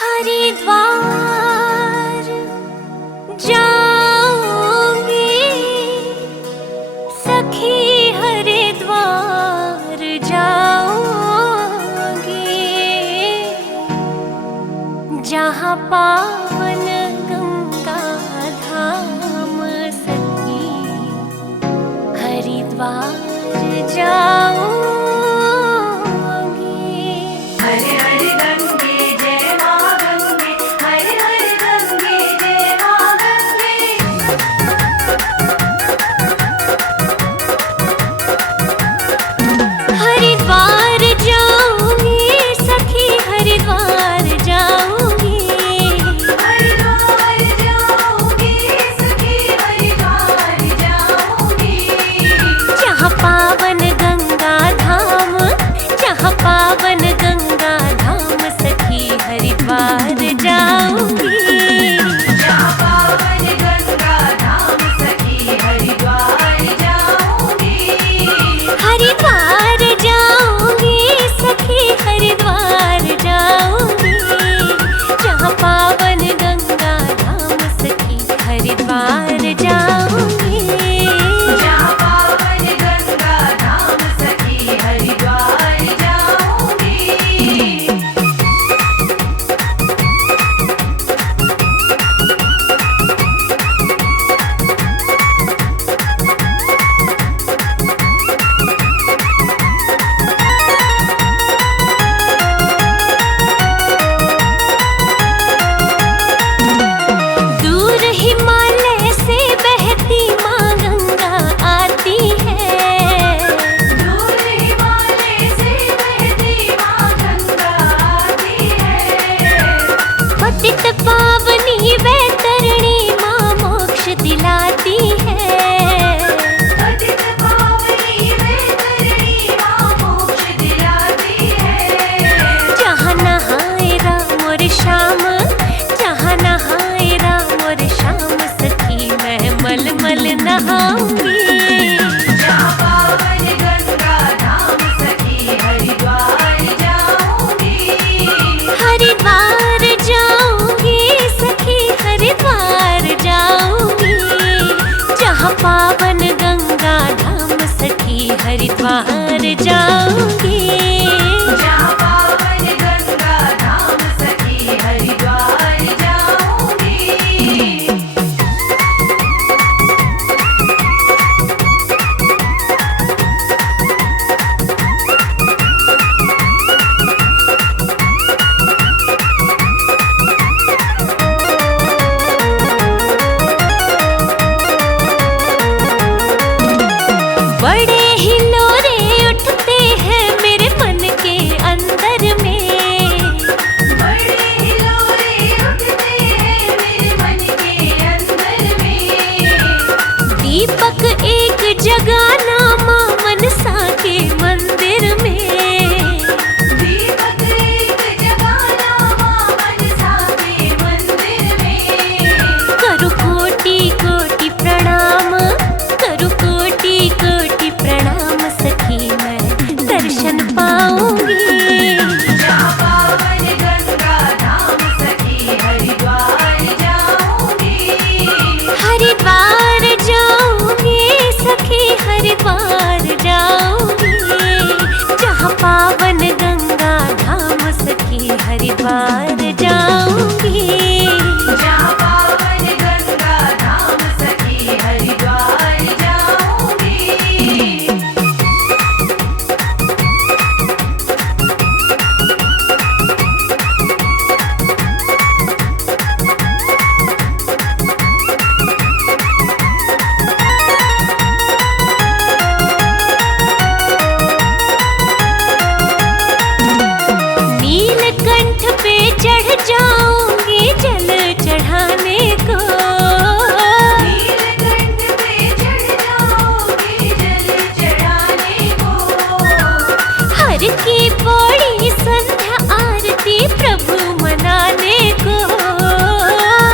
हरिद्वार जाऊंगी सखी, हरिद्वार जाऊंगी, जहाँ पावन गंगा धाम सखी, हरिद्वार जाऊंगी। हरे हरे गंगे जय मां गंगे, हरे हरे गंगे जय मां गंगे। हरिद्वार जाऊंगी सखी, हरिद्वार जाऊंगी, हरिद्वार जाऊंगी सखी, हरिद्वार जाऊंगी, जहाँ पावन गंगा धाम, जहाँ पावन गंगा धाम सखी, हरिद्वार जाऊंगी। जहाँ पावन गंगा धाम सखी, हरिद्वार जाऊंगी, हरिद्वार जाऊंगी सखी, हरिद्वार जाऊंगी, जहाँ पावन गंगा धाम सखी, हरिद्वार जाऊंगी। जहाँ पावन गंगा धाम सखी, हरिद्वार जाऊंगी। दूर हिमालय से बहती माँ गंगा आती है, दूर हिमालय से बहती मां गंगा आती है, पतित पावनी वैतरणी माँ मोक्ष दिलाती है, पतित पावनी वैतरणी मां मोक्ष दिलाती है, जहाँ नहाए राम और श्याम, जहाँ नहाए राम और श्याम सखी, मैं मल मल नहाऊंगी। जहाँ पावन गंगा धाम सखी, हरिद्वार जाऊंगी, हरिद्वार जाऊंगी सखी, हरिद्वार जाऊंगी, जहाँ पावन गंगा धाम सखी, हरिद्वार जाऊंगी। जहाँ पावन गंगा धाम सखी, हरिद्वार जाऊंगी। बड़े हिलोरे उठते हैं मेरे मन के अंदर में, बड़े हिलोरे उठते हैं मेरे मन के अंदर में, दीपक एक जगाना माँ मनसा के मंदिर में, दीपक एक जगाना मां मनसा के मंदिर में, करु कोटि कोटि प्रणाम, करु कोटि कोटि प्रणाम सखी, मैं दर्शन पाऊंगी। जहाँ पावन गंगा धाम सखी, हरिद्वार जाऊंगी, हरिद्वार जाऊंगी सखी, हरिद्वार जाऊंगी, जहाँ पावन गंगा धाम सखी, हरिद्वार जाऊंगी। जहाँ पावन गंगा धाम सखी, हरिद्वार जाऊंगी। नीलकंठ पे चढ़ जाऊंगी जल चढ़ाने को, नीलकंठ पे चढ़ जाओगे जल चढ़ाने को, हर की पौड़ी संध्या आरती प्रभु मनाने को,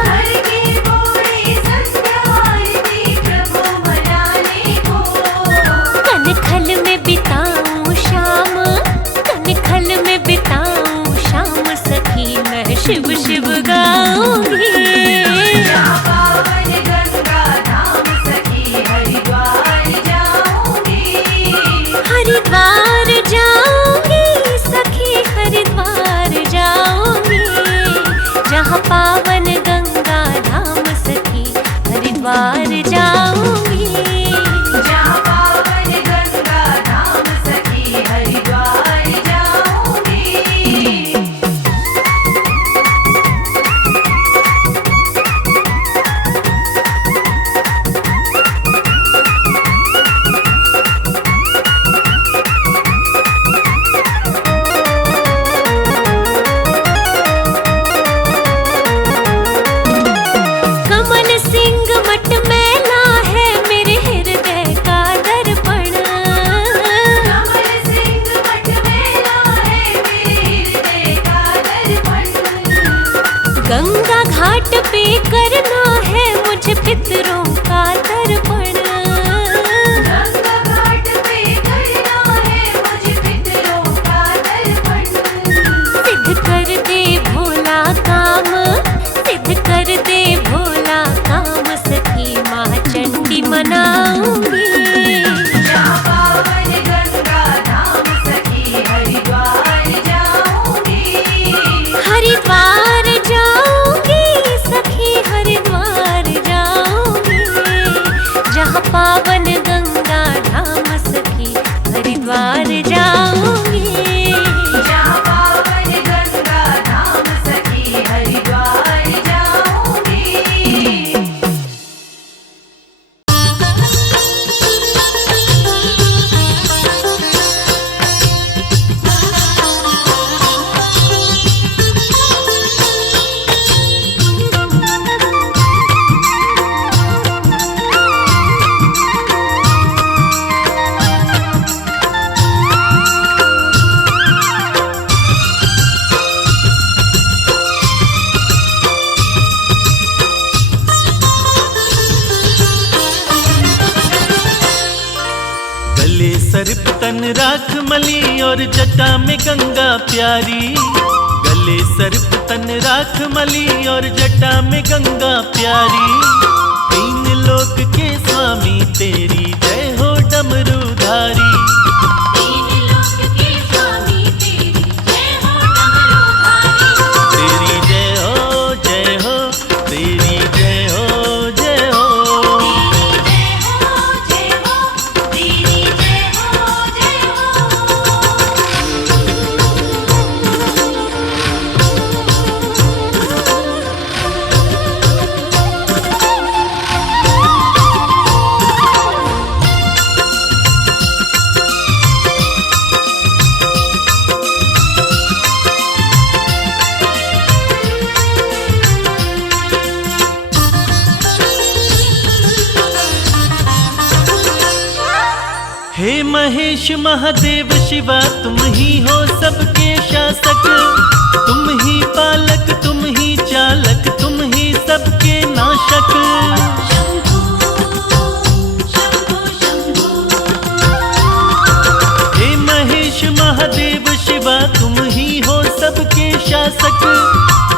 हर की पौड़ी संध्या आरती प्रभु मनाने को, कनखल में बिताऊं शाम, कनखल में बिताऊं शाम सखी, मैं शिव शिव गाऊंगी। जहाँ पावन गंगा धाम सखी हरिद्वार जाऊंगी। हरिद्वार जाऊंगी सखी हरिद्वार जाऊंगी। जहाँ पावन गंगा धाम सखी हरिद्वार जाऊंगी। जहाँ पावन गंगा धाम सखी हरिद्वार जाऊंगी। कमल सिंह मठ मैला है मेरे हृदय का दर्पण। कमल सिंह मठ मेला है मेरे हृदय का दर्पण। गंगा घाट पे करना है मुझे पितरों का तर्पण। गंगा घाट पे करना है मुझे पितरों का तर्पण। सिद्ध कर दे भोला काम, सिद्ध कर दे भोला काम सखी माँ चंडी मनाऊंगी। जहाँ पावन गंगा धाम सखी हरिद्वार जाऊंगी। हरिद्वार जाऊंगी सखी हरिद्वार जाऊंगी। जहाँ पावन गंगा धाम सखी हरिद्वार जाऊंगी। जहाँ पावन गंगा धाम सखी हरिद्वार जाऊंगी। गले सर्प तन राख मली और जटा में गंगा प्यारी। गले सर्प तन राख मली और जटा में गंगा प्यारी। तीन लोक के स्वामी तेरी जय हो डमरूधारी। तीन लोक के स्वामी तेरी जय हो डमरूधारी। तेरी जय हो जय हो, तेरी जय हो जय हो। तेरी जय हो तेरी जय हो जय हो। हे महेश महादेव शिवा तुम ही हो सबके शासक। तुम ही पालक तुम ही चालक तुम ही सबके नाशक। शंभू शंभू शंभू। हे महेश महादेव शिवा तुम ही हो सबके शासक।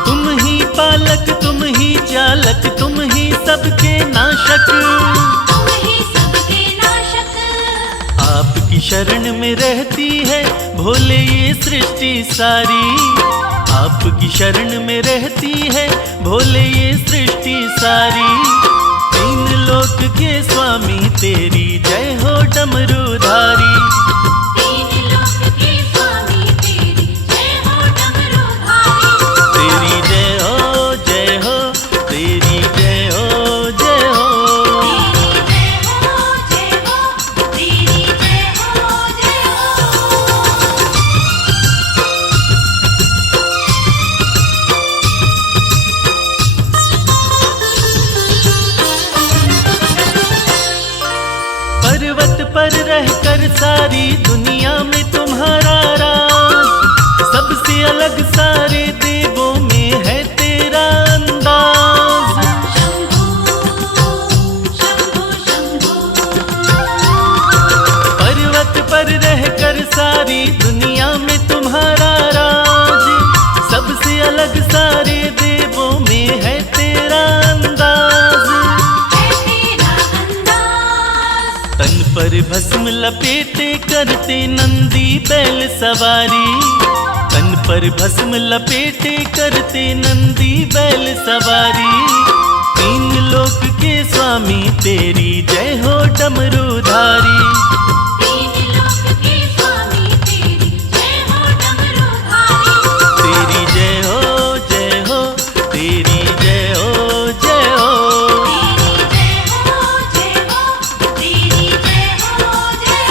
तुम ही पालक तुम ही चालक तुम ही सबके नाशक। तुम ही सबके नाशक। आपकी शरण में रहती है भोले ये सृष्टि सारी। आपकी शरण में रहती है भोले ये सृष्टि सारी। तीन लोक के स्वामी तेरी जय हो डमरूधारी। तीन लोक के स्वामी तेरी जय हो डमरूधारी। तेरी जय हो जय हो, तेरी जय हो जय हो। तेरी जय हो जय हो, तेरी जय हो जय हो। पर्वत पर रहकर सारी दुनिया में तुम्हारा राज। सबसे अलग सारे देवों में है तेरा अंदाज। शंभू शंभू शंभू। पर्वत पर रहकर सारी दुनिया में तुम्हारा राज। सबसे अलग सारे देवों में है तेरा अंदाज। तन पर भस्म लपेटे करते नंदी बैल सवारी, तन पर भस्म लपेटे करते नंदी बैल सवारी। तीन लोक के स्वामी तेरी जय हो डमरूधारी। तीन लोक के स्वामी तेरी जय हो डमरूधारी। तेरी जय हो जय हो, तेरी जय हो जय हो। तेरी जय हो जय हो, तेरी जय हो जय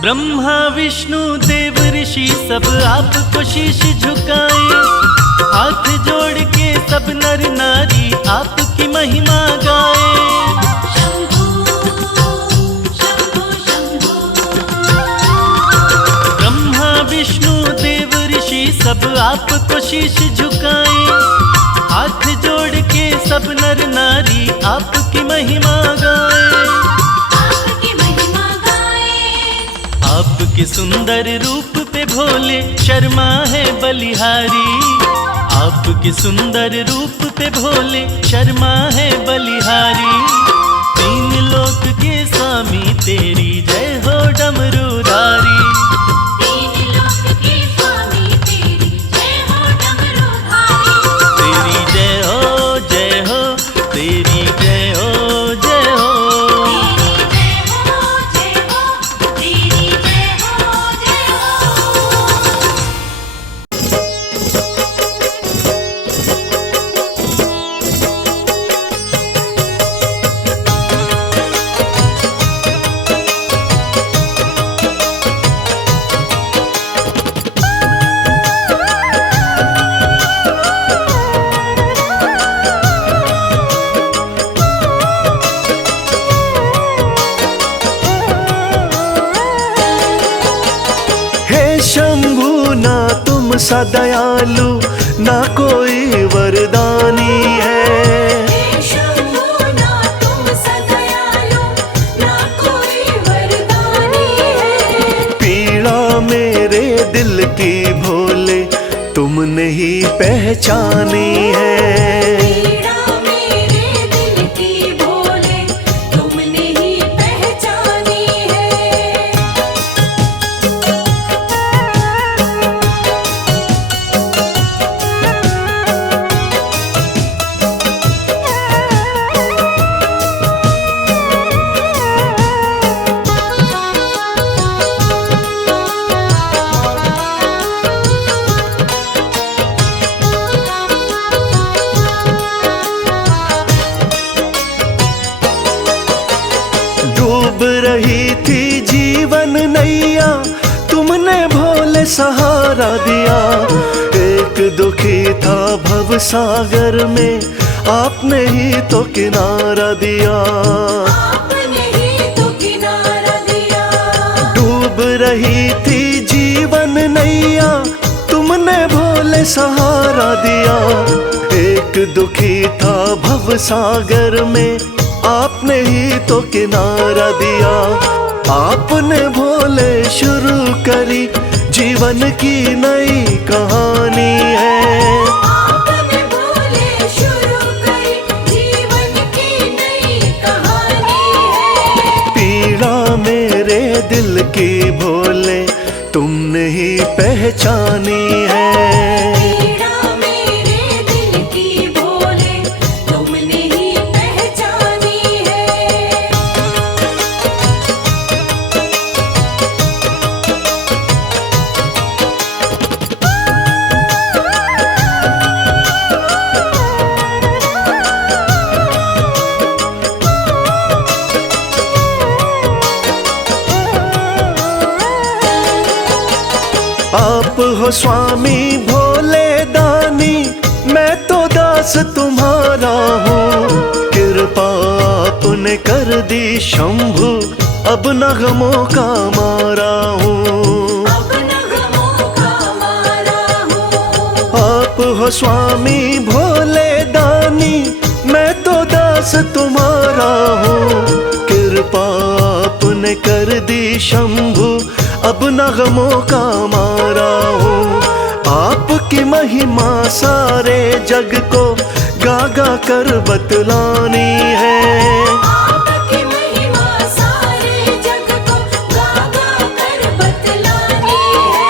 ब्रह्मा विष्णु देव ऋषि सब आपको शीश झुकाए। हाथ जोड़ के सब नर नारी आपकी महिमा गाए। शंभू शंभू शंभू। ब्रह्मा विष्णु देव ऋषि सब आपको शीश झुकाए। हाथ जोड़ के सब नर नारी आपकी महिमा गाए। आपके सुंदर रूप पे भोले शर्मा है बलिहारी। आपके सुंदर रूप पे भोले शर्मा है बलिहारी। तीन लोक के स्वामी तेरी जय हो डमरूधारी। तीन लोक के स्वामी तेरी जय हो डमरूधारी। तेरी जय हो जय हो, तेरी जय हो जय हो। शंभु ना तुम सा दयालु ना कोई वरदानी है। शंभु ना तुम सा दयालु ना कोई वरदानी है। पीड़ा मेरे दिल की भोले तुमने ही पहचानी है। पीड़ा मेरे दिल की भोले तुमने ही पहचानी है। डूब रही थी जीवन नैया तुमने भोले सहारा दिया। एक दुखी था भव सागर में आपने ही तो किनारा दिया। आपने ही तो किनारा दिया। डूब रही थी जीवन नैया तुमने भोले सहारा दिया। एक दुखी था भव सागर में आपने ही तो किनारा दिया। आपने भोले शुरू करी जीवन की नई कहानी है। आपने भोले शुरू करी जीवन की नई कहानी है। पीड़ा मेरे दिल की भोले तुमने ही पहचानी है। पीड़ा मेरे दिल की भोले तुमने ही पहचानी है। आप हो स्वामी भोले दानी मैं तो दास दास तुम्हारा हूँ। कृपा आपने कर दी शंभु, अब नगमों का मारा हूँ। अब नगमों का मारा हूँ। आप हो स्वामी भोले दानी, मैं तो दास तुम्हारा हूँ। कृपा आपने कर दी शंभु, अब नगमों का मारा हूँ। आपकी महिमा सारे जग को गा गा कर बतलानी है। आपकी महिमा सारे जग को गा गा कर बतलानी है।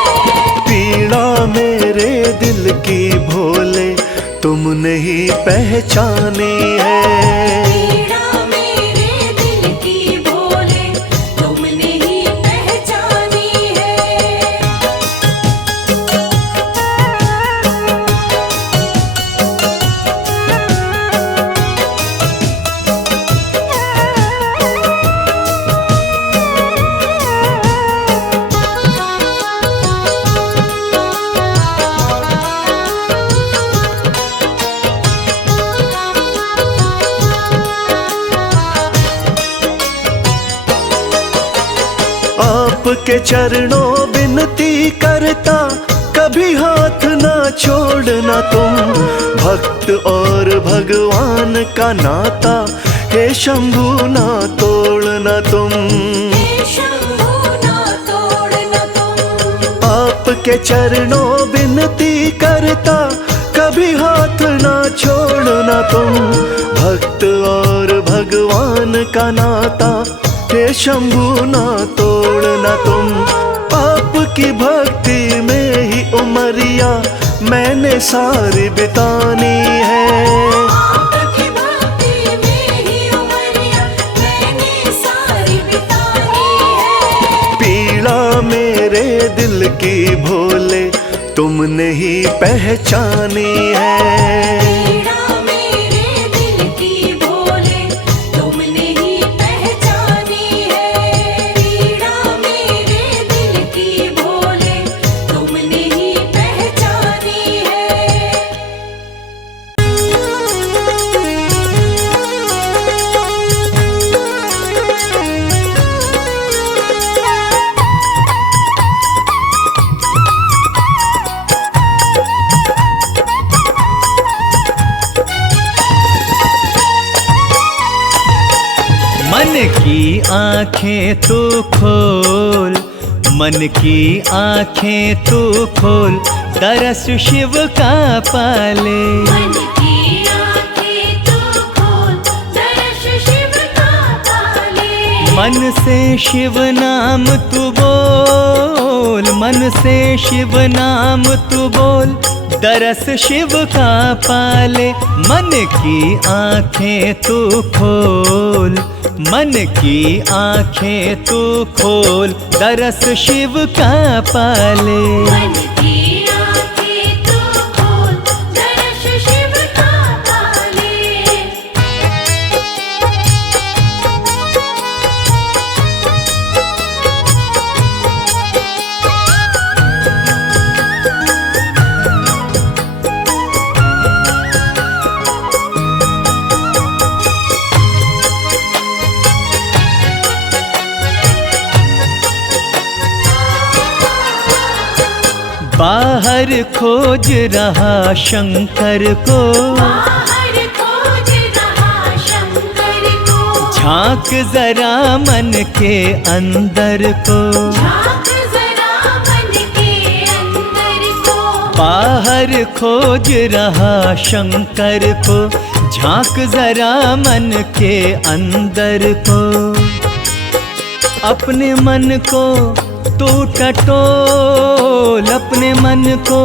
पीड़ा मेरे दिल की भोले तुमने ही पहचानी है। पीड़ा मेरे दिल की भोले तुमने ही पहचानी है। आपके चरणों विनती करता, कभी हाथ ना छोड़ना तुम। भक्त और भगवान का नाता, हे शंभु ना तोड़ना तुम। हे शंभु ना तोड़ना तुम। आपके चरणों विनती करता, कभी हाथ ना छोड़ना तुम। भक्त और भगवान का नाता, हे शंभु ना तोड़ना तुम। आपकी भक्ति में ही उमरिया मैंने सारी बितानी है। आपकी भक्ति में ही उमरिया मैंने सारी बितानी है। पीड़ा मेरे दिल की भोले तुमने ही पहचानी है। पीड़ा मेरे दिल की भोले तुमने ही पहचानी है। पीड़ा मेरे दिल की भोले तुमने ही पहचानी है। मन की आंखें तू खोल, मन की आंखें तू खोल, दरस शिव का पाले। मन की आंखें तू खोल, दर्श शिव का पाले। मन से शिव नाम तू बोल, मन से शिव नाम तू बोल, दरस शिव का पाले। मन की आंखें तू खोल, मन की आंखें तू खोल, दरस शिव का पाले। मन की आंखें तू खोल, दर्श शिव का पाले। बाहर खोज रहा शंकर को, बाहर खोज रहा शंकर को। झांक जरा मन के अंदर को। झांक जरा मन के अंदर को। बाहर खोज रहा शंकर को, झांक जरा मन के अंदर को। अपने मन को तू टटोल, अपने मन को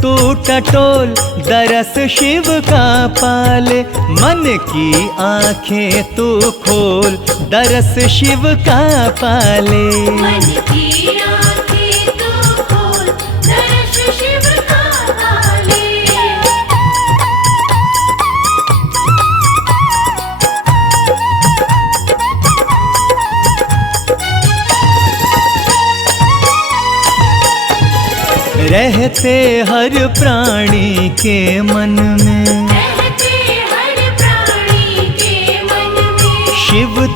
तू टटोल, दरस शिव का पाले। मन की आंखें तू खोल, दरस शिव का पाले। मन की आंखें तू खोल, दर्श शिव का पाले। रहते हर प्राणी के मन में,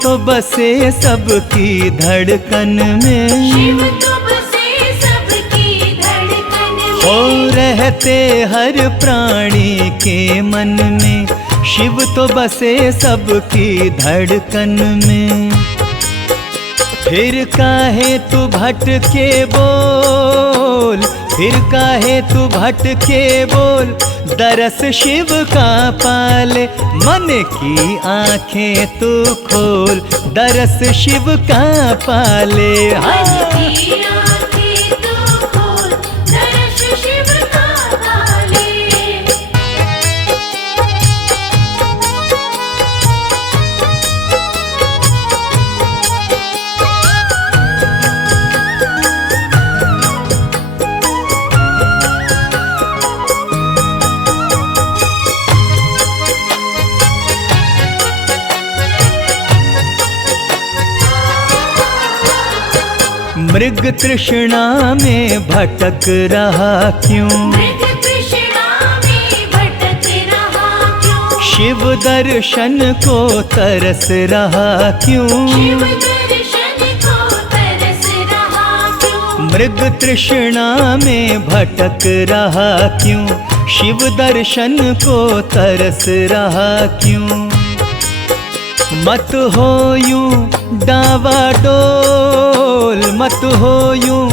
तो बसे सबकी धड़कन शिव में, तो बसे सबकी धड़कन में। हो रहते हर प्राणी के मन में, शिव तो बसे सबकी धड़कन में। फिर काहे तू भटके बोल, फिर काहे तू भटके बोल, दरस शिव का पाले, मन की आंखें तू खोल, दरस शिव का पाले। मन की आँखें तू खोल, दर्श शिव का पाले। मृग तृष्णा में भटक रहा क्यों, मृग तृष्णा में भटक रहा क्यों। शिव दर्शन को तरस रहा क्यों, शिव दर्शन को तरस रहा क्यों। मृग तृष्णा में भटक रहा क्यों, शिव दर्शन को तरस रहा क्यों। मत हो यूं डावाडोल, मत हो यूं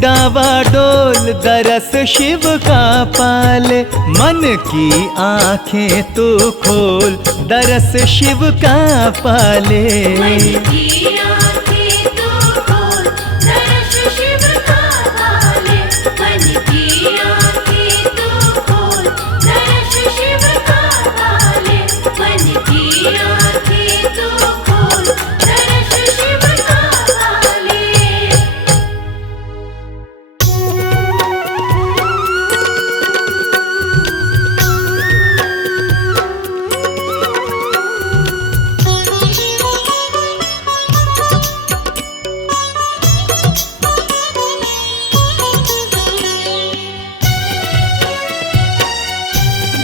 डावाडोल, दरस शिव का पाले, मन की आंखें तू खोल, दरस शिव का पाले। मन की आँखें तू खोल, दर्श शिव का पाले। मन की आँखें तू खोल, दर्श शिव का पाले। मन की आँखें तू खोल, दर्श शिव का पाले।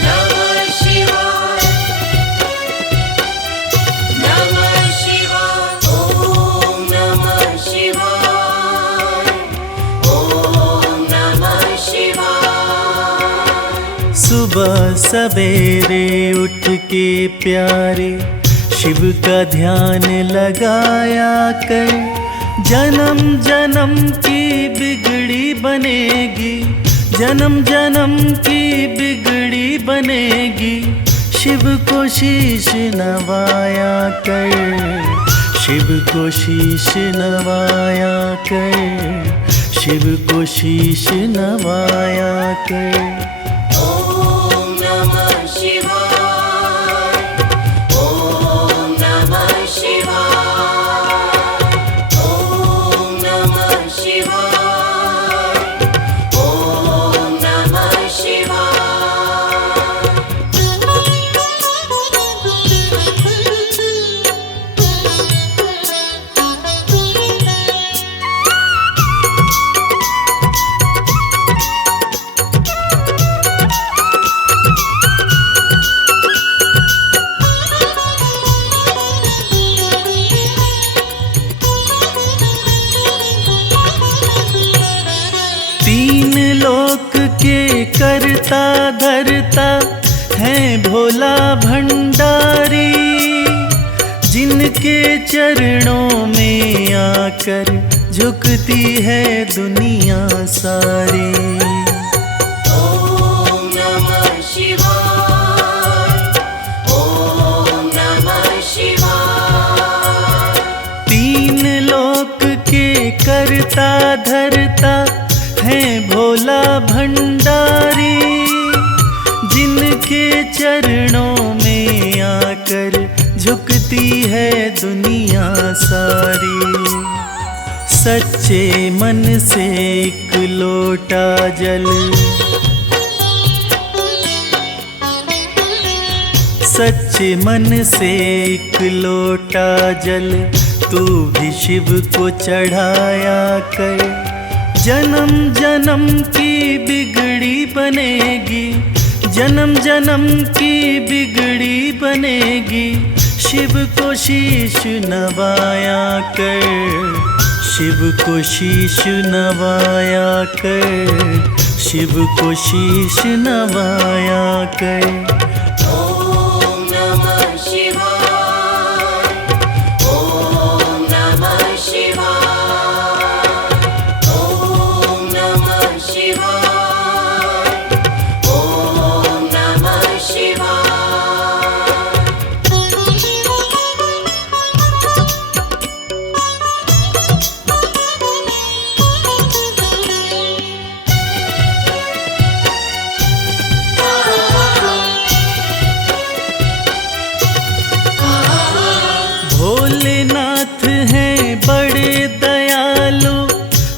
नमः शिवाय, नमः शिवाय, ओम नमः शिवाय, ओम नमः शिवाय। सुबह सवेरे उठ के प्यारे शिव का ध्यान लगाया कर, जन्म जन्म की बिगड़ी बनेगी, जन्म जन्म की बिगड़ी बनेगी। शिव को शीश नवाया कर, शिव को शीश नवाया कर, शिव को शीश नवाया कर। ओम नमः शिवाय, ओम नमः शिवाय, ओम नमः शिवाय, ओम नमः शिवाय। तीन लोक के करता धरता है भोला भंडारी, जिनके चरणों में आकर झुकती है दुनिया सारी। ओम नमः शिवाय, ओम नमः शिवाय। तीन लोक के करता धरता है भोला भंडारी, जिनके चरणों में आकर झुकती है दुनिया सारी। सच्चे मन से एक लोटा जल, सच्चे मन से एक लोटा जल तू भी शिव को चढ़ाया कर। जन्म जन्म की बिगड़ी बनेगी, जन्म जन्म की बिगड़ी बनेगी। शिव को शीश नवाया कर, शिव को शीश नवाया कर, शिव को शीश नवाया कर। ॐ नमः शिवाय, ॐ नमः शिवाय, ॐ नमः शिवाय, ॐ नमः शिवाय। भोलेनाथ हैं बड़े दयालु,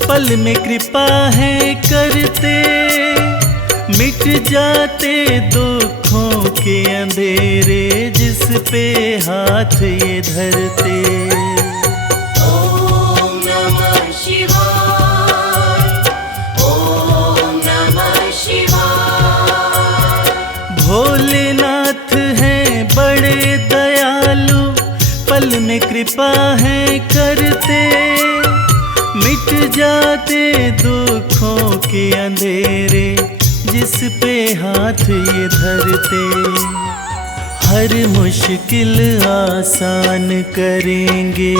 पल में कृपा है करते, मिट जाते दुखों के अंधेरे जिस पे हाथ ये धरते। ॐ नमः शिवाय, ॐ नमः शिवाय। भोलेनाथ हैं बड़े दयालु, पल में कृपा है करते, मिट जाते दुखों के अंधेरे जिस पे हाथ ये धरते। हर मुश्किल आसान करेंगे,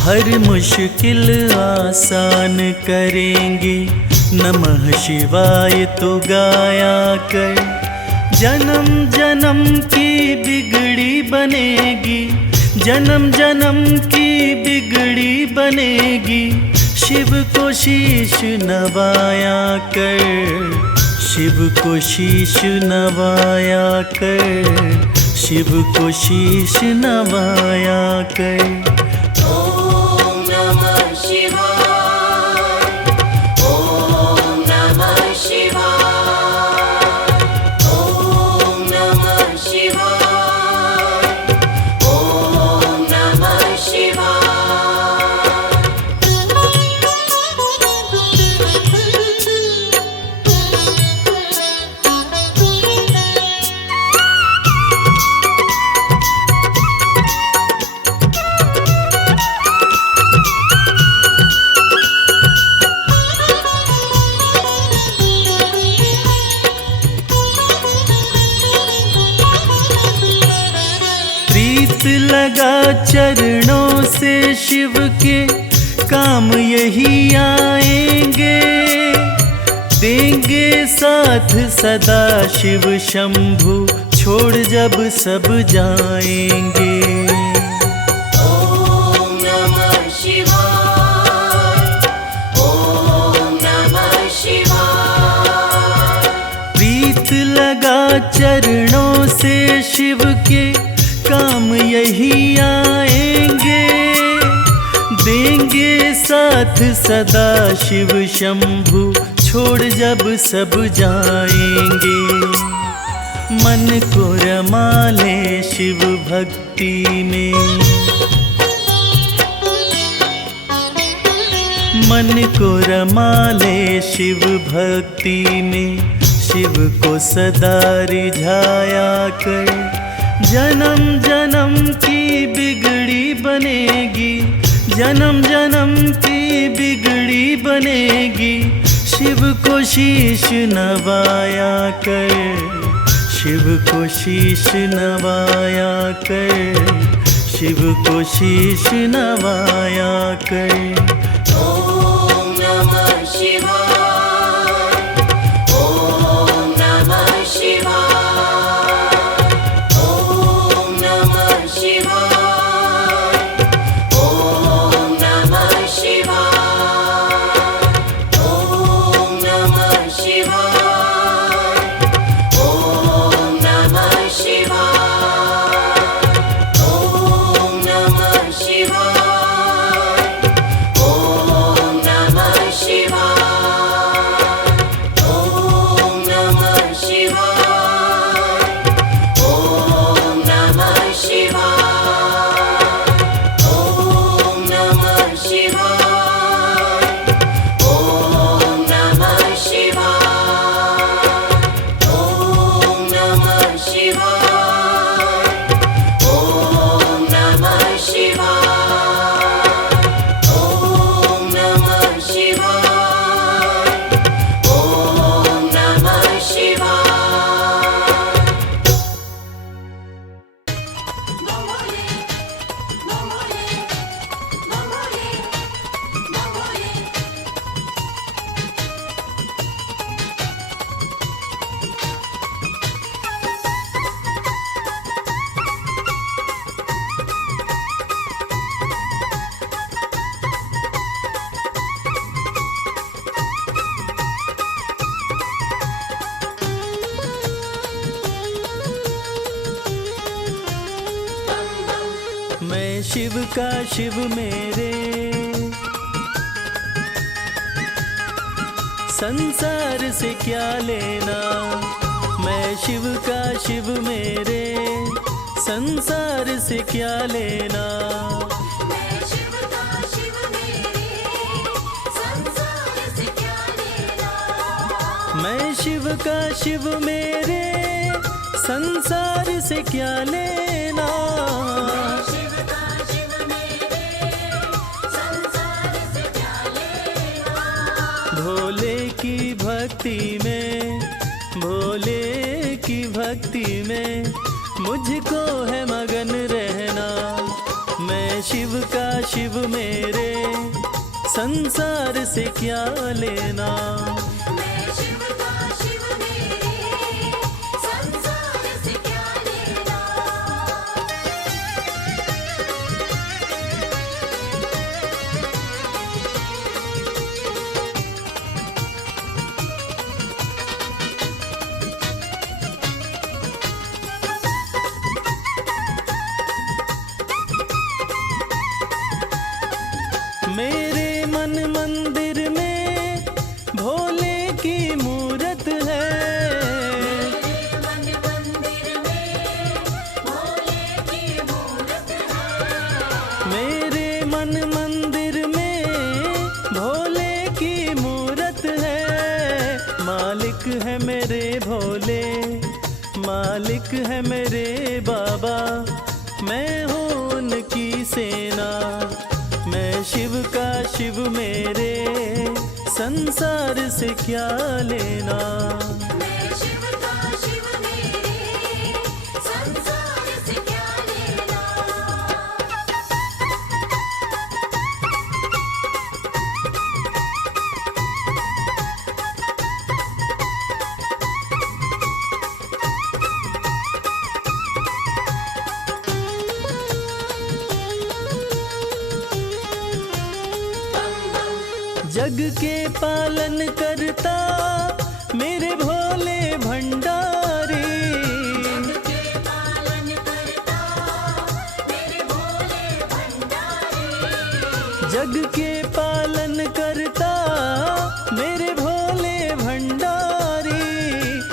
हर मुश्किल आसान करेंगे, नमः शिवाय तो गाया कर। जन्म जन्म की बिगड़ी बनेगी, जन्म जन्म की बिगड़ी बनेगी, शिव को शीश नवाया कर, शिव को शीश नवाया कर, शिव को शीश नवाया कर। ॐ नमः शिवाय, ॐ नमः शिवाय, ॐ नमः शिवाय, ॐ नमः शिवाय। प्रीत लगा चरणों से शिव के, काम यही आएंगे, देंगे साथ सदा शिव शंभु, छोड़ जब सब जाएंगे। ॐ नमः शिवाय, ॐ नमः शिवाय। प्रीत लगा चरणों से शिव के, काम यही आएंगे, देंगे साथ सदा शिव शंभु, छोड़ जब सब जाएंगे। मन को रमा ले शिव भक्ति में, मन को रमा ले शिव भक्ति में, शिव को सदा रिझाया कर। जन्म जन्म की बिगड़ी बनेगी, जन्म जन्म की बिगड़ी बनेगी, शिव को शीश नवाया कर, शिव को शीश नवाया कर, शिव को शीश नवाया कर। ॐ नमः शिवाय, ॐ नमः शिवाय, ॐ नमः शिवाय, ॐ नमः शिवाय, ॐ नमः शिवाय, ॐ नमः शिवाय, ॐ नमः शिवाय, ॐ नमः शिवाय। शिव का शिव मेरे, संसार से क्या लेना। मैं शिव का शिव मेरे, संसार से क्या लेना। मैं शिव का शिव मेरे, संसार से क्या लेना। मैं शिव का शिव मेरे, संसार से क्या लेना। शिव का शिव मेरे, संसार से क्या लेना। भोले की भक्ति में, भोले की भक्ति में मुझको है मगन रहना। मैं शिव का शिव मेरे, संसार से क्या लेना। मैं शिव का शिव मेरे, संसार से क्या लेना। मेरे मन मंदिर में भोले की मूरत है। मन मंदिर में भोले की मूरत है। मेरे मन मंदिर में भोले की मूरत है। मालिक है मेरे भोले, मालिक है मेरे बाबा, मैं हूँ उनकी सेना। मैं शिव का शिव मेरे, संसार से क्या लेना। मैं शिव का शिव मेरे, संसार से क्या लेना। जग के पालन करता मेरे भोले भंडारी। के पालन करता मेरे भोले भंडारी। जग के पालन करता मेरे भोले भंडारी।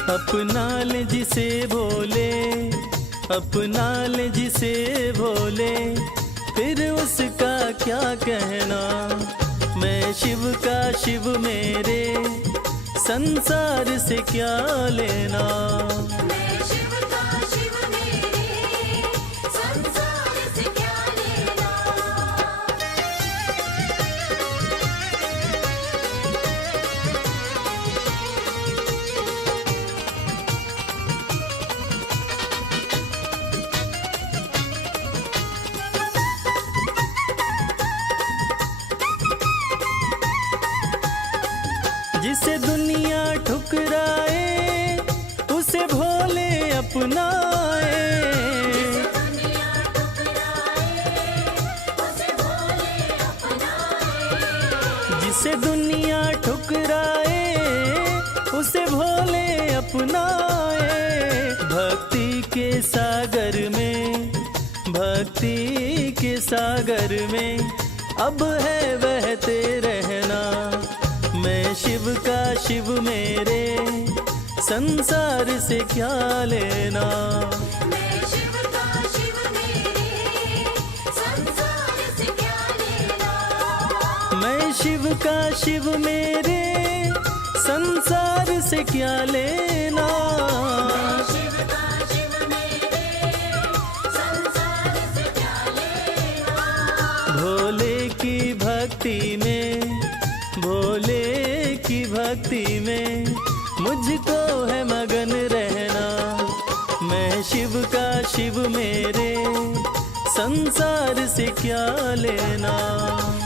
अपना ले जिसे भोले, अपना ले जिसे भोले, फिर उसका क्या कहना। मैं शिव का शिव मेरे, संसार से क्या लेना। मैं शिव का शिव मेरे, संसार से क्या लेना। जिसे दुनिया ठुकराए उसे भोले अपनाए। दुनिया ठुकराए उसे भोले अपनाए। जिसे दुनिया ठुकराए उसे भोले अपनाए। भक्ति के सागर में, भक्ति के सागर में अब है बहते रहना। मैं शिव का शिव मेरे, संसार से क्या लेना। मैं शिव का शिव मेरे, संसार से क्या लेना। मैं शिव का शिव मेरे, संसार से क्या लेना। शिव का शिव मेरे, संसार से क्या लेना। भोले की भक्ति में, भोले की भक्ति में मुझको है मगन रहना। मैं शिव का शिव मेरे, संसार से क्या लेना।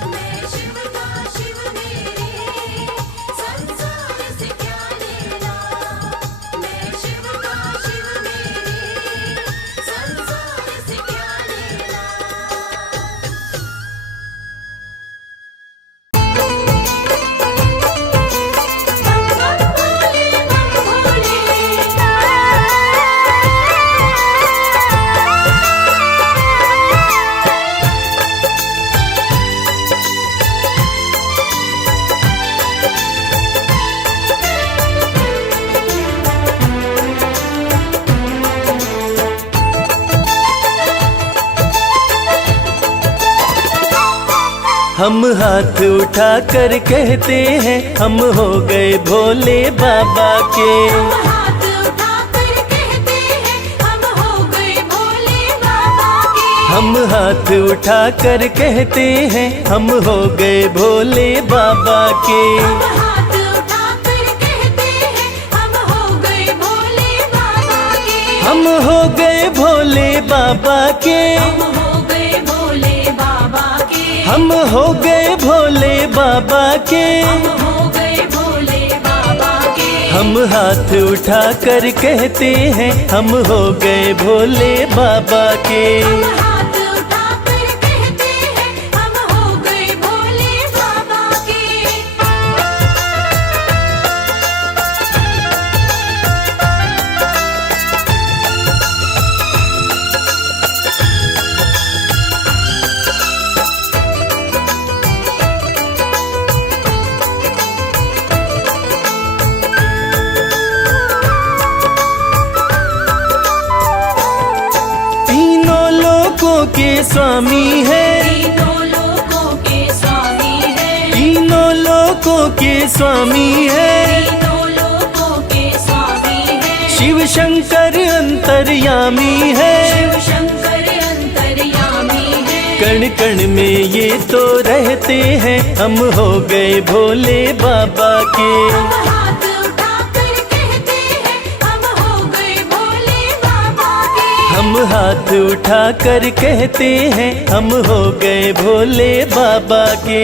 मैं शिव का शिव मेरे, संसार से क्या लेना। मैं शिव का शिव मेरे, संसार से क्या लेना। हम हाथ उठा कर कहते हैं हम हो गए भोले बाबा के। हाथ उठाकर कहते हैं हम हो गए भोले बाबा के। हम हाथ उठा कर कहते हैं हम हो गए भोले बाबा के। हाथ उठाकर कहते हैं हम हो गए भोले बाबा के। हम हो गए भोले बाबा के। हम हो गए भोले बाबा के। हम हो गए भोले बाबा के। हम हो गए भोले बाबा के। हम हाथ उठा कर कहते हैं हम हो गए भोले बाबा के। हाथ उठाकर कहते हैं हम हो गए भोले बाबा के। तीनों लोकों के स्वामी है। तीनों लोकों के स्वामी है। तीनों लोकों के स्वामी है। तीनों लोकों के स्वामी है। शिव शंकर अंतर्यामी है। शिव शंकर अंतर्यामी है। कण कण में ये तो रहते हैं हम हो गए भोले बाबा के। हाथ उठाकर कहते हैं हम हो गए भोले बाबा के। हम हाथ उठा कर कहते हैं हम हो गए भोले बाबा के।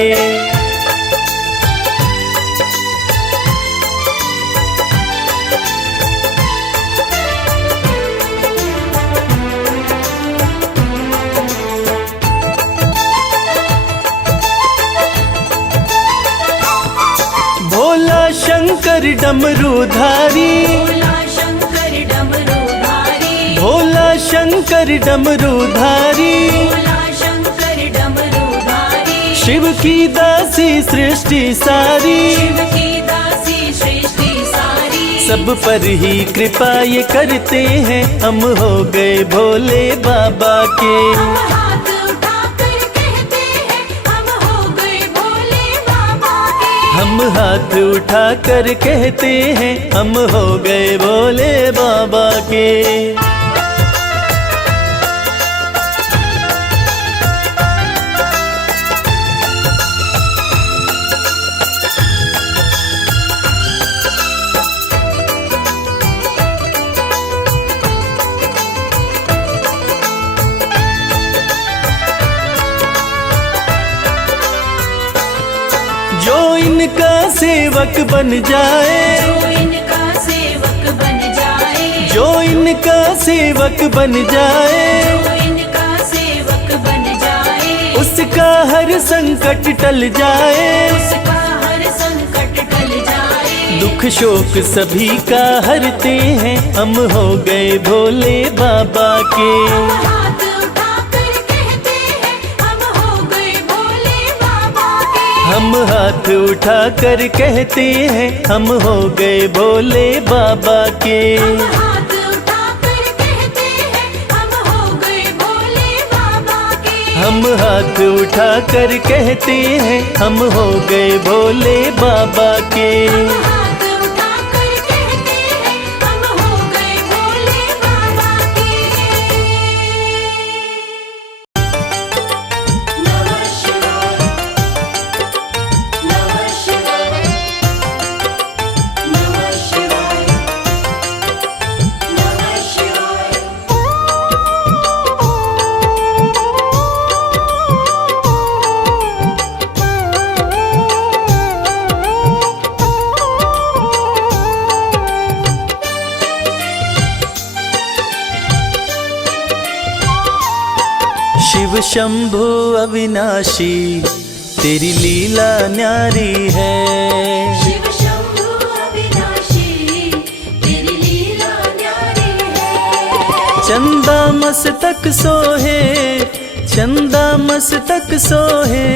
भोला शंकर डमरूधारी। भोला शंकर डमरूधारी। भोला शंकर डमरूधारी। भोला शंकर डमरूधारी। शिव की दासी सृष्टि सारी। शिव की दासी सृष्टि सारी। सब पर ही कृपा ये करते हैं हम हो गए भोले बाबा के। हाथ उठाकर कहते हैं हम हो गए भोले बाबा के। हम हाथ उठा कर कहते हैं हम हो गए भोले बाबा के। जो इनका सेवक बन जाए। जो इनका सेवक बन जाए। जो इनका सेवक बन जाए। जो इनका सेवक बन जाए। उसका हर संकट टल जाए। उसका हर संकट टल जाए। दुख शोक सभी का हरते हैं हम हो गए भोले बाबा के। हाथ उठाकर कहते हैं हम हो गए भोले बाबा के। हम हाथ उठा कर कहते हैं हम हो गए भोले बाबा के। हाथ उठाकर कहते हैं हम हो गए भोले बाबा के। हम हाथ उठा कर कहते हैं हम हो गए भोले बाबा के। हाथ उठाकर कहते हैं हम हो गए भोले बाबा के। नमः शिवाय। नमः शिवाय। नमः शिवाय। नमः शिवाय। शिव शंभु अविनाशी तेरी लीला न्यारी है। शिव शंभु अविनाशी तेरी लीला न्यारी है। चंदा मस्तक सोहे। चंदा मस्तक सोहे।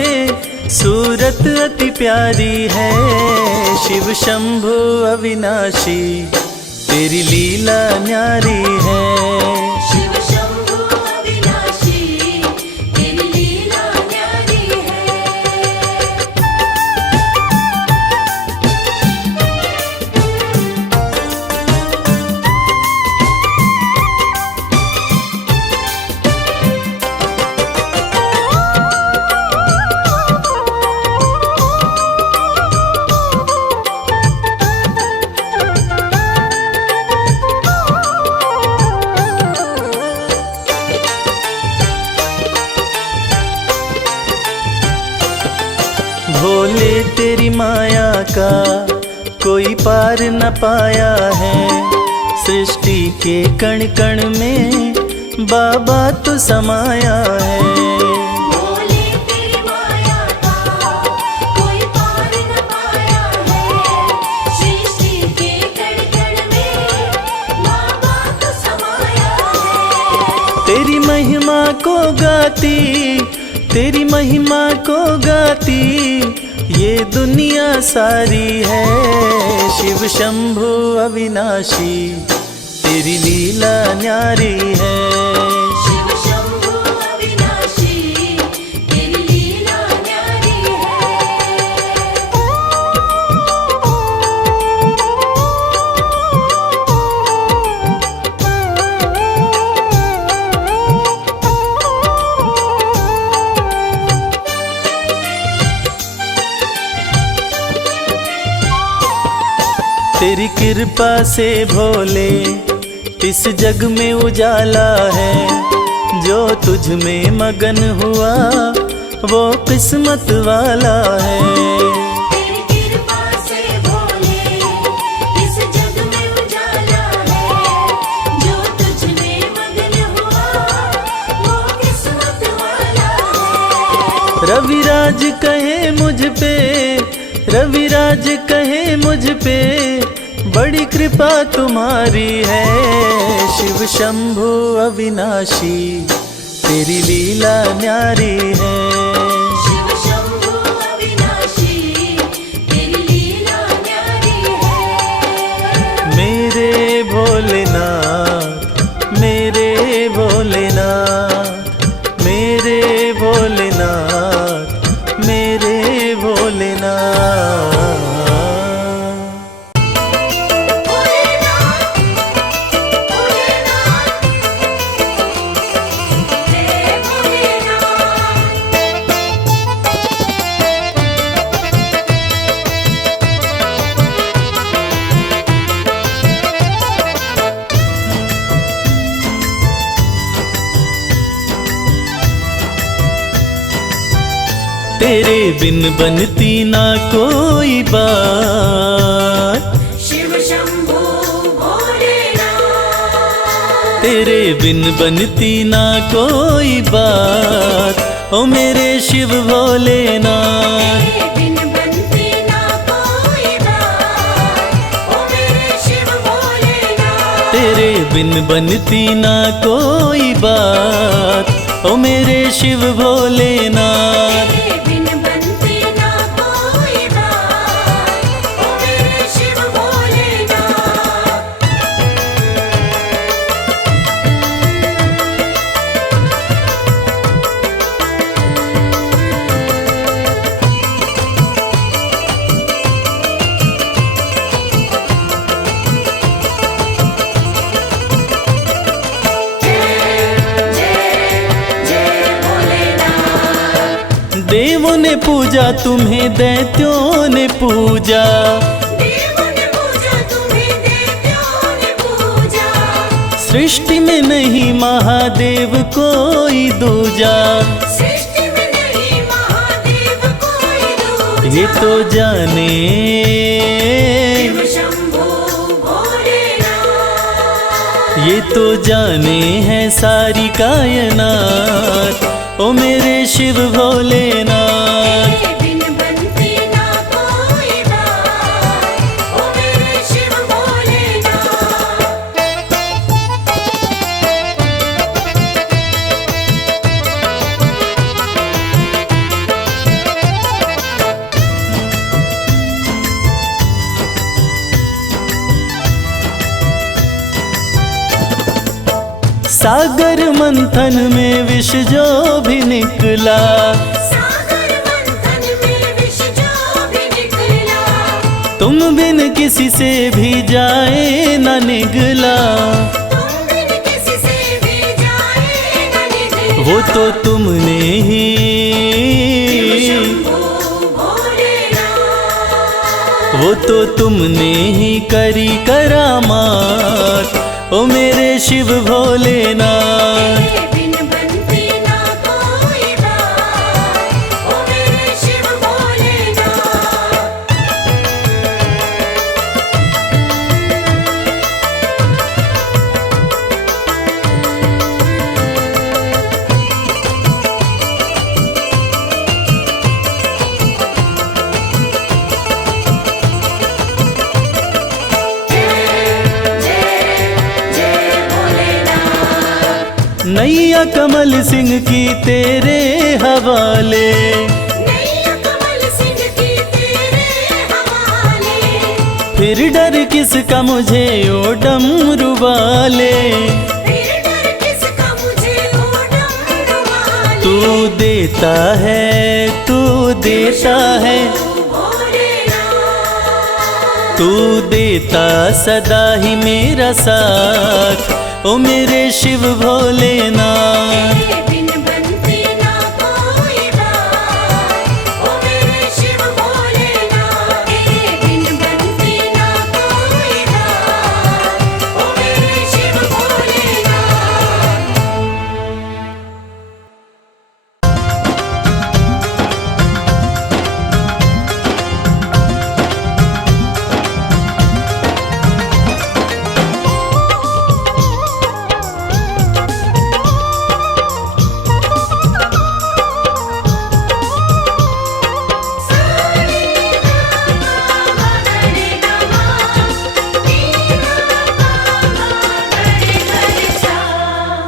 सूरत अति प्यारी है। शिव शंभु अविनाशी तेरी लीला न्यारी है। शिव शंभु अविनाशी तेरी लीला न्यारी है। तेरी माया का कोई पार न पाया है। सृष्टि के कण कण में बाबा तू समाया है। बोले तेरी माया का कोई पार न पाया है। सृष्टि के कण कण में बाबा तू समाया है। तेरी महिमा को गाती, तेरी महिमा को गाती ये दुनिया सारी है। शिव शंभु अविनाशी तेरी लीला न्यारी है। शिव शंभु अविनाशी तेरी लीला न्यारी तेरी कृपा से भोले इस जग में उजाला है। जो तुझ में मगन हुआ वो किस्मत वाला है। तेरी कृपा से भोले इस जग में उजाला है। जो तुझ में मगन हुआ वो किस्मत वाला है। रविराज कहे मुझ पे, रविराज कहे मुझ पे बड़ी कृपा तुम्हारी है। शिव शंभु अविनाशी तेरी लीला न्यारी है। शिव शंभु अविनाशी तेरी लीला न्यारी है। मेरे भोलेनाथ, मेरे भोलेनाथ, मेरे भोलेनाथ, मेरे भोलेनाथ। भोलेनाथ भोलेनाथ जय भोलेनाथ। तेरे बिन बनती ना कोई बात। शिव शंभु भोलेनाथ तेरे बिन बनती ना कोई बात। ओ मेरे शिव भोलेनाथ, तेरे बिन बनती ना कोई बात। ओ मेरे शिव भोलेनाथ तेरे बिन बनती ना कोई बात। ओ मेरे शिव भोलेनाथ। तेरे बिन बनती ना कोई बात। ओ मेरे शिव भोलेनाथ। देवों ने पूजा तुम्हें, दैत्यों ने पूजा। देवों ने पूजा तुम्हें, देवताओं ने पूजा। सृष्टि में नहीं महादेव कोई दूजा। सृष्टि में नहीं महादेव कोई दूजा। ये तो जाने, शिव शंभु भोलेनाथ ये तो जाने है सारी कायनात। ओ मेरे शिव भोलेनाथ। तेरे बिन बनती ना कोई बात। ओ मेरे शिव भोलेनाथ। सागर मंथन में विष जो भी निकला। सागर मंथन में विष जो भी निकला। तुम बिन किसी से भी जाए न निगला। तुम बिन किसी से भी जाए न निकला। वो तो तुमने ही, शंभु भोलेनाथ वो तो तुमने ही करी करामात। ओ मेरे शिव भोलेनाथ। तेरे बिन बनती ना कोई बात। ओ मेरे शिव भोलेनाथ नैया कमल सिंह की तेरे हवाले। नैया कमल सिंह की तेरे हवाले। फिर डर किसका मुझे ओ डमरू वाले। फिर डर किसका मुझे ओ डमरू वाले। तू देता है, तू देता है, तू देता सदा ही मेरा साथ, ओ मेरे शिव भोलेनाथ। तेरे बिन बनती ना कोई बात, ओ मेरे शिव भोलेनाथ। तेरे बिन बनती ना कोई बात, ओ मेरे शिव भोलेनाथ।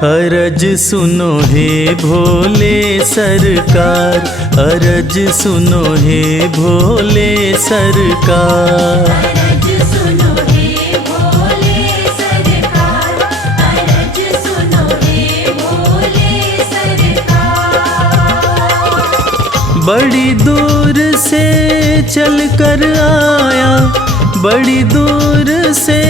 अरज सुनो हे भोले सरकार, अरज सुनो हे भोले सरकार। अरज सुनो हे भोले सरकार, अरज सुनो हे भोले सरकार। बड़ी दूर से चल कर आया, बड़ी दूर से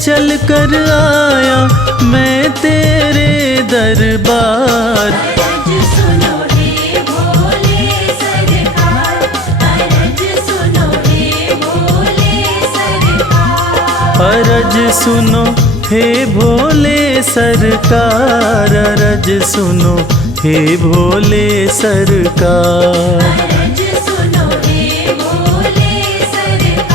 चल कर आया मैं तेरे दरबार। अरज सुनो हे भोले सरकार, अरज सुनो हे भोले सरकार। अरज सुनो हे भोले सरकार, अरज सुनो हे भोले सरकार। अरज सुनो हे भोले सरकार।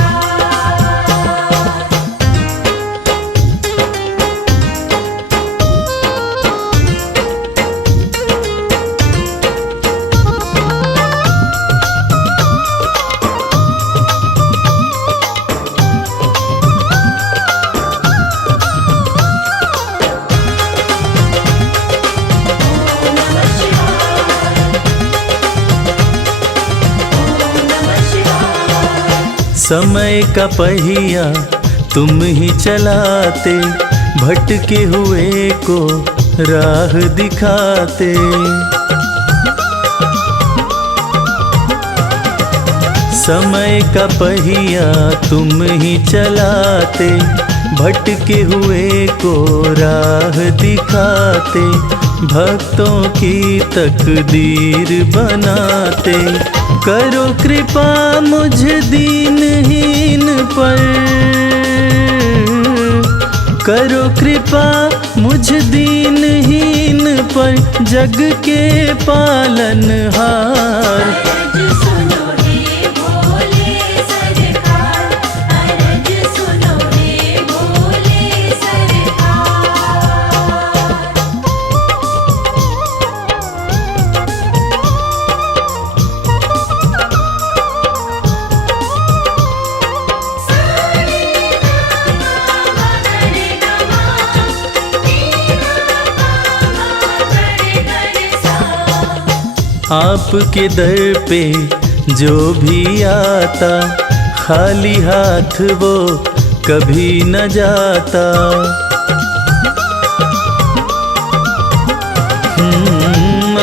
समय का पहिया तुम ही चलाते, भटके हुए को राह दिखाते। समय का पहिया तुम ही चलाते, भटके हुए को राह दिखाते। भक्तों की तकदीर बनाते, करो कृपा मुझ दीनहीन पर, करो कृपा मुझ दीनहीन पर, जग के पालनहार। अरज सुनो हे भोले सरकार, अरज सुनो हे भोले सरकार। आपके दर पे जो भी आता, खाली हाथ वो कभी न जाता।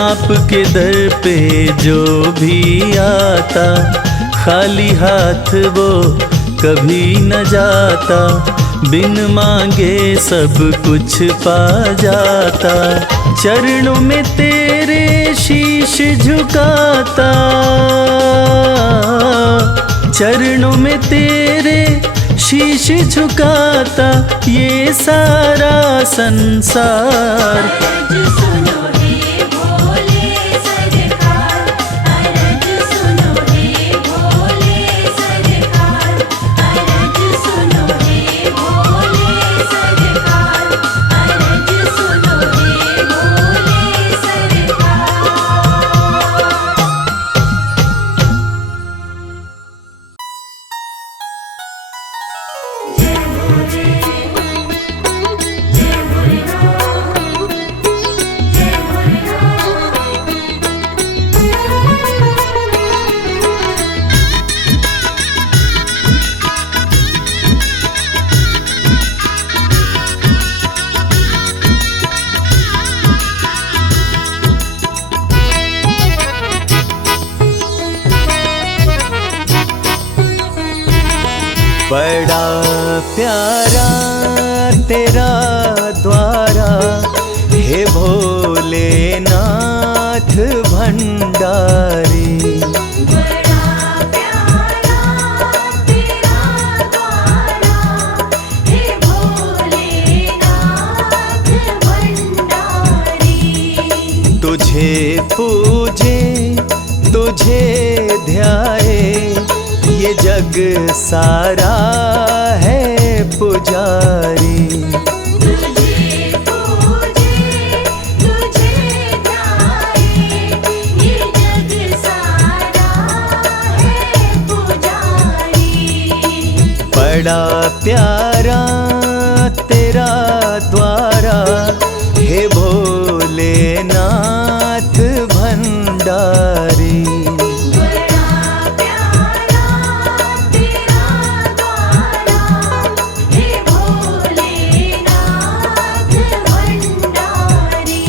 आपके दर पे जो भी आता, खाली हाथ वो कभी न जाता। बिन मांगे सब कुछ पा जाता, चरणों में तेरे शीश झुकाता, चरणों में तेरे शीश झुकाता ये सारा संसार। अरज सुनो हे भोले सरकार, अरज सुनो हे भोले सरकार। अरज सुनो हे भोले सरकार, अरज सुनो हे भोले सरकार। जय भोले, जय भोलेनाथ। प्यारा तेरा द्वारा, हे भोलेनाथ भंडारी। बड़ा प्यारा तेरा द्वारा, हे भोलेनाथ भंडारी। तुझे पूजे तुझे ध्याए, ये जग सारा है पुजारी। तुझे पूजे तुझे ध्याए, ये जग सारा है पुजारी। बड़ा प्यारा तेरा द्वारा, हे भोलेनाथ भंडारी। बड़ा प्यारा तेरा द्वारा, हे भोलेनाथ भंडारी।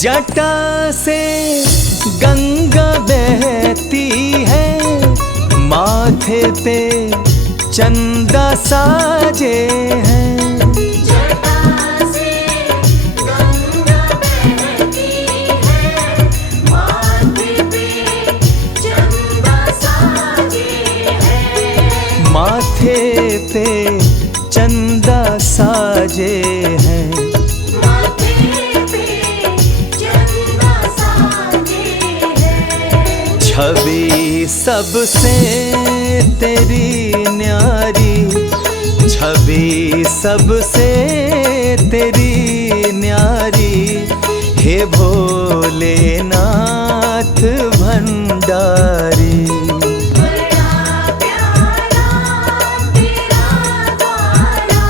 जटा से गंगा बहती है, माथे पे चंदा साजे हैं। जटा से गंगा बहती है, माथे पे चंदा साजे हैं। माथे पे चंदा साजे हैं। माथे पे चंदा साजे हैं। छवि सबसे तेरी न्यारी, छवि सबसे तेरी न्यारी, हे भोलेनाथ भंडारी। बड़ा प्यारा तेरा द्वारा,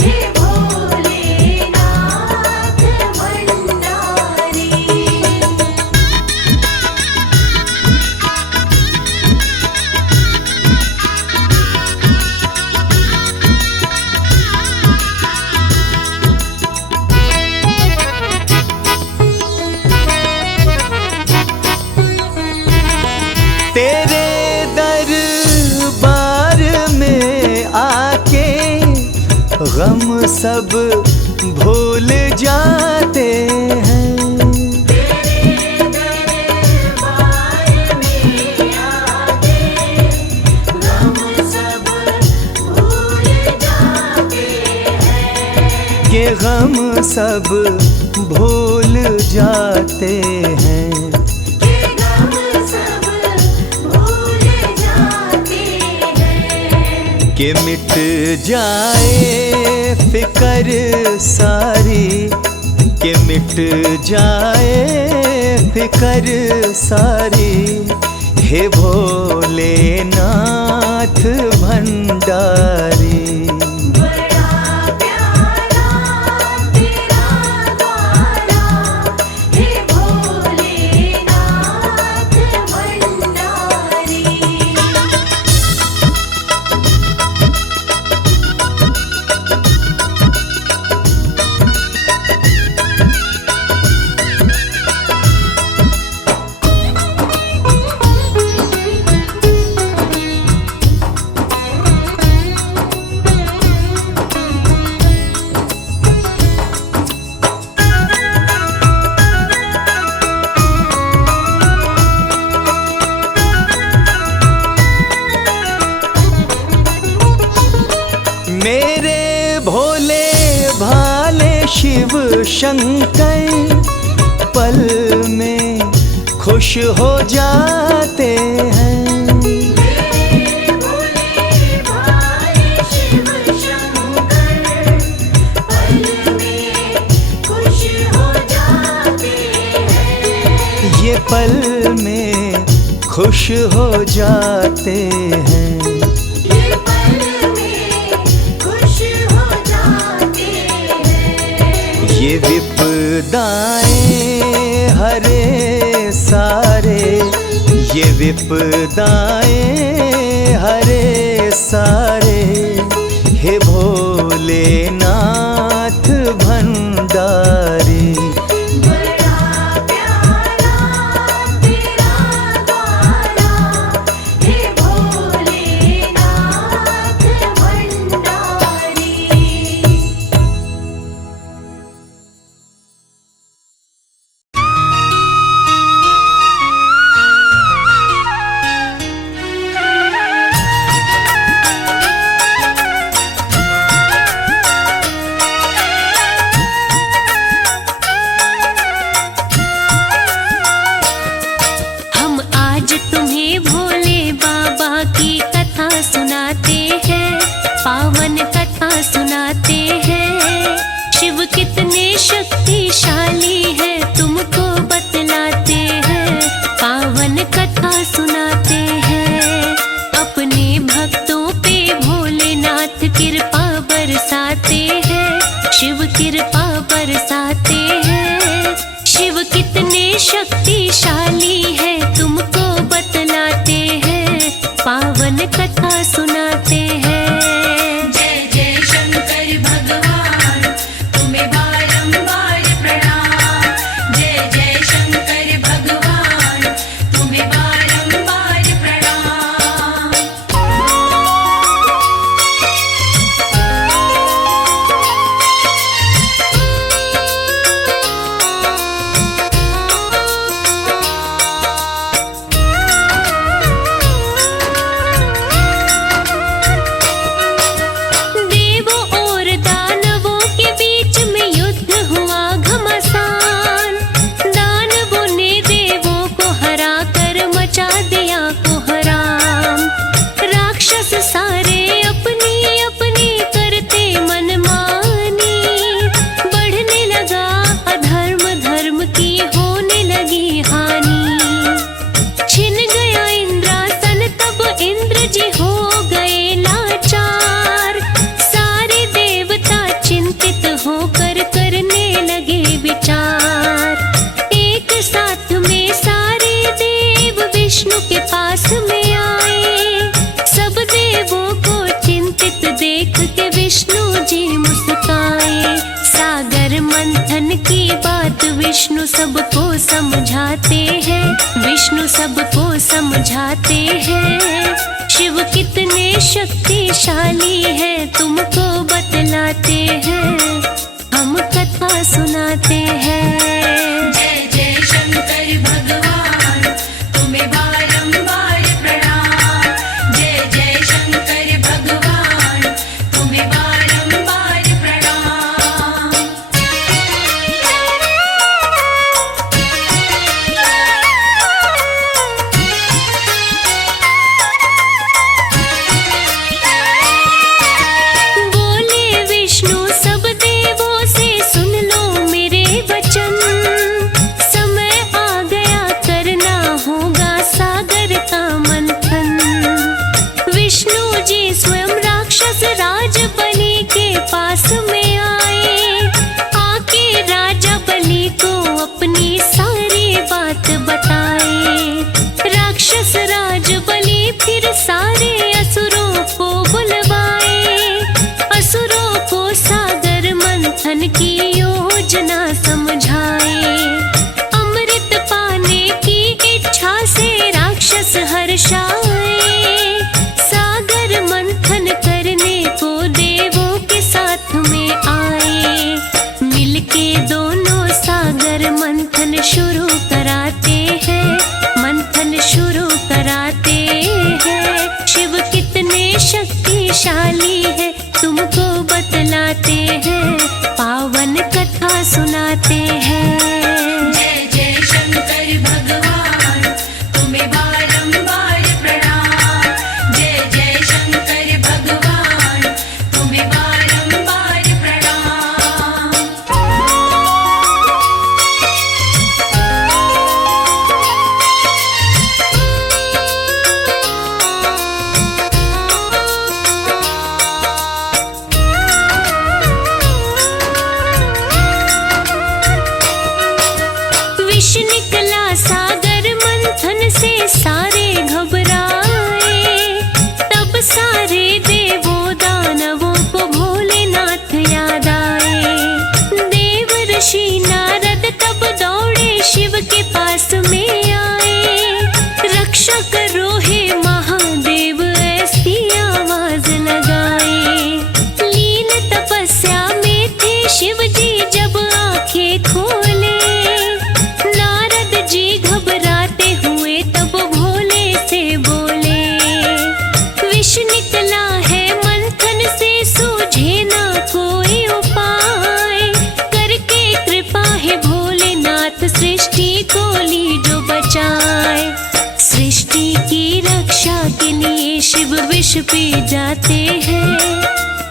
हे भोलेनाथ भंडारी। तेरे दरबार में आके गम सब भूल जाते हैं। तेरे दरबार में आके गम सब भूल जाते हैं। के गम सब भूल जाते हैं। के गम सब भूल जाते हैं। कि मिट जाए फिकर सारी, कि मिट जाए फिकर सारी, हे भोलेनाथ भंडारी। बड़ा प्यारा तेरा द्वारा, हे भोलेनाथ भंडारी। मेरे भोले भाले शिव शंकर पल में खुश हो जाते हैं। मेरे भोले भाले शिव शंकर पल में खुश हो जाते हैं। ये पल में खुश खुश हो जाते हैं। ये पल में खुश हो जाते हैं। ये विपदाएं हरे सारे, ये विपदाएं हरे सारे, हे भोलेनाथ भंडारी। बड़ा प्यारा तेरा गाना, हे भोलेनाथ भंडारी। हम आज तुम्हें भोले बाबा की कथा सुनाते हैं, पावन कथा सुनाते हैं। शिव कितने शक्तिशाली है तुमको बतलाते हैं, पावन कथा सुनाते हैं। अपने भक्तों पे भोलेनाथ कृपा बरसाते हैं, शिव कृपा बरसाते हैं। शिव कितने शक्तिशाली है तुमको बतलाते हैं, पावन कथा सुनाते हैं। जय जय शंकर भगवान, तुम्हें बारंबार प्रणाम। जय जय शंकर भगवान, तुम्हें बारंबार प्रणाम। देवों और दानवों के बीच में युद्ध हुआ घमासान। दानवों ने देवों को हरा कर मचा दिया कोहराम। राक्षस सारे अपनी अपनी करते मनमानी, बढ़ने लगा अधर्म, धर्म की होने लगी हानि। छिन गया इंद्रासन तब इंद्र जी हो गए लाचार। सारे देवता चिंतित होकर करने लगे विचार। एक साथ में सारे देव विष्णु के पास में आए। सब देवों को चिंतित देख के विष्णु जी मुस्काए। सागर मंथन की बात विष्णु सबको समझाते हैं, विष्णु सबको समझाते हैं। शिव कितने शक्तिशाली है तुमको बतलाते हैं, हम कथा सुनाते हैं। जय जय शंकर भगवान, तुम्हें बारंबार प्रणाम। जय जय शंकर भगवान, तुम्हें बारंबार प्रणाम। बोले विष्णु सब देवों से सुन लो मेरे वचन। समय आ गया करना होगा सागर का मंथन। विष्णु जी स्वयं राक्षस राज बलि के पास में आए। आके राजा बलि को अपनी सारी बात बताए। राक्षस राज बलि फिर सारे असुरों को बुलवाए। असुरों को सागर मंथन की योजना समझाए। अमृत पाने की इच्छा से राक्षस हर्षाए। सागर मंथन करने को देवों के साथ में आए। मिलके दोनों सागर मंथन शुरू कराते हैं, मंथन शुरू कराते हैं। शिव कितने शक्तिशाली है तुमको बतलाते हैं, पावन कथा सुनाते हैं। जय जय शंकर भगवान, तुम्हें बारंबार प्रणाम। जय जय शंकर भगवान, तुम्हें बारंबार प्रणाम। विष पी जाते हैं,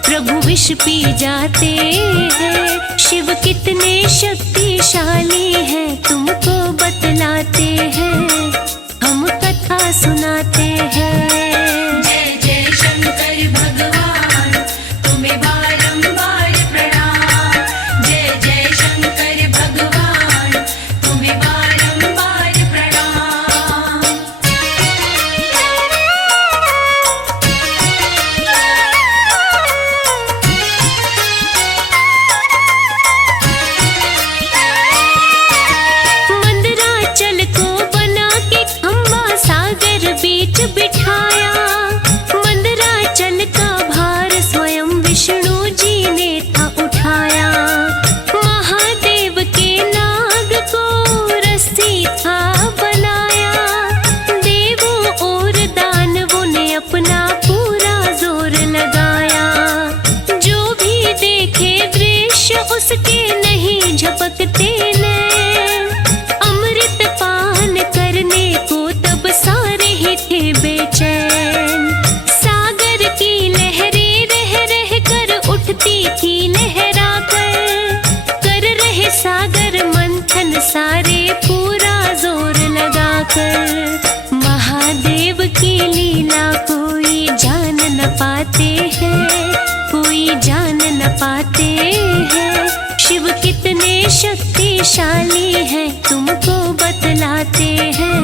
प्रभु विष पी जाते हैं। शिव कितने शक्तिशाली हैं तुमको बतलाते हैं, हम कथा सुनाते हैं। जय जय शंकर भगवान, तुम्हें बारंबार प्रणाम। जय जय शंकर भगवान, तुम्हें बारंबार प्रणाम। मंदराचल को बना के खंबा सागर बीच बिठाया। मंदराचल का भार स्वयं विष्णु जी ने था उठाया। महादेव के नाग को रस्सी था बनाया। देवों और दानवों ने अपना पूरा जोर लगाया। जो भी देखे दृश्य उसके नहीं झपकते नैन। अमृत पान करने को तब सारे ही थे बेचैन। सागर की लहरें रह रह कर उठती थी लहरा कर रहे सागर मंथन सारे पूरा जोर लगाकर। महादेव की लीला कोई जान न पाते हैं, कोई जान न पाते हैं। शिव कितने शक्तिशाली हैं तुमको बतलाते हैं,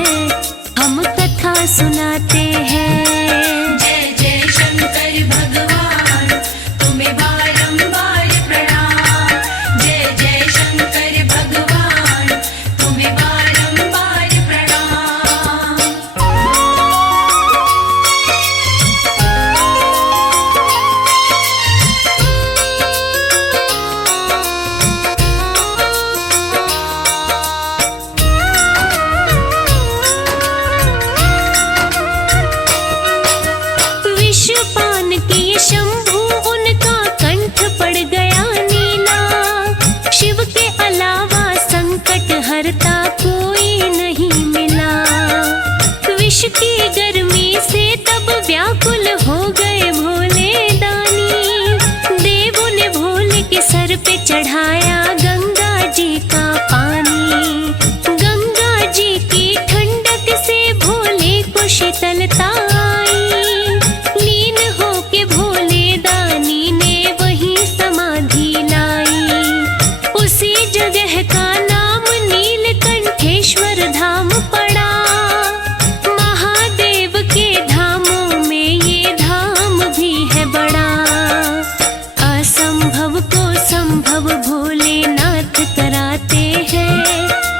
हम कथा सुनाते हैं। जय जय शंकर भगवान, तुम्हें बारंबार प्रणाम। जय जय शंकर भगवान, तुम्हें बारंबार प्रणाम। विषपान किए शंभु उनका कंठ पड़ गया नीला। शिव के अलावा संकट हरता कोई नहीं मिला। विष की गर्मी से तब व्याकुल हो गए भोले दानी। देवों ने भोले के सर पे चढ़ाया गंगा जी का पानी। गंगा जी की ठंडक से भोले को शीतलता आई। लीन होके भोले दानी ने वही समाधि लाई। उसी जगह का नाम नीलकंठेश्वर धाम पड़ा। महादेव के धामों में ये धाम भी है बड़ा। असंभव को संभव भोलेनाथ कराते हैं,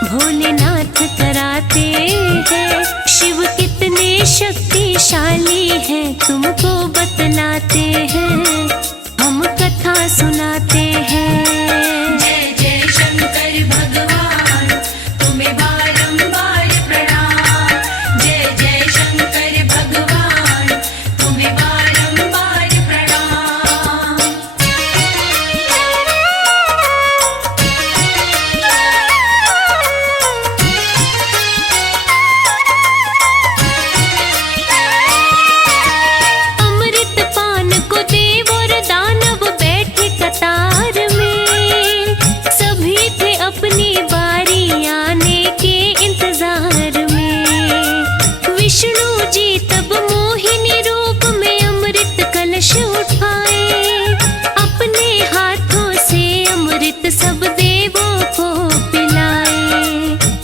भोलेनाथ कराते हैं। शिव कितने शक्तिशाली हैं तुमको बतलाते हैं, हम कथा सुनाते हैं। जय जय शंकर भगवान, तुम्हें बारंबार प्रणाम। जय जय शंकर भगवान, तुम्हें बारंबार प्रणाम। अमृत पान को देव और दानव बैठे कतार में। सभी थे अपनी बारी आने के इंतजार में। विष्णु जी तब मोहिनी रूप में अमृत कलश उठाए। अपने हाथों से अमृत सब देवों को पिलाए।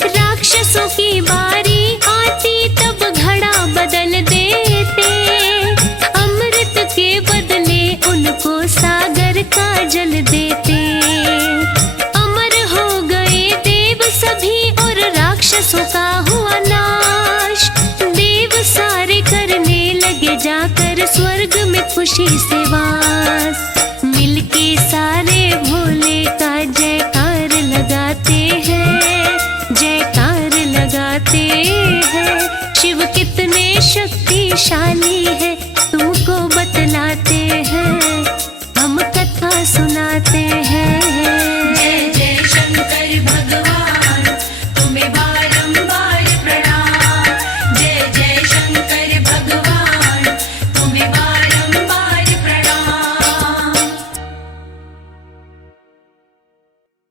राक्षसों की बारी आती तब घड़ा बदल देते। अमृत के बदले उनको सागर का जल देते। अमर हो गए देव सभी और राक्षसों का हुआ नाश। देव सारे करने लगे जाकर स्वर्ग में खुशी से वास। मिलके सारे भोले का जयकार लगाते हैं, जयकार लगाते हैं। शिव कितने शक्तिशाली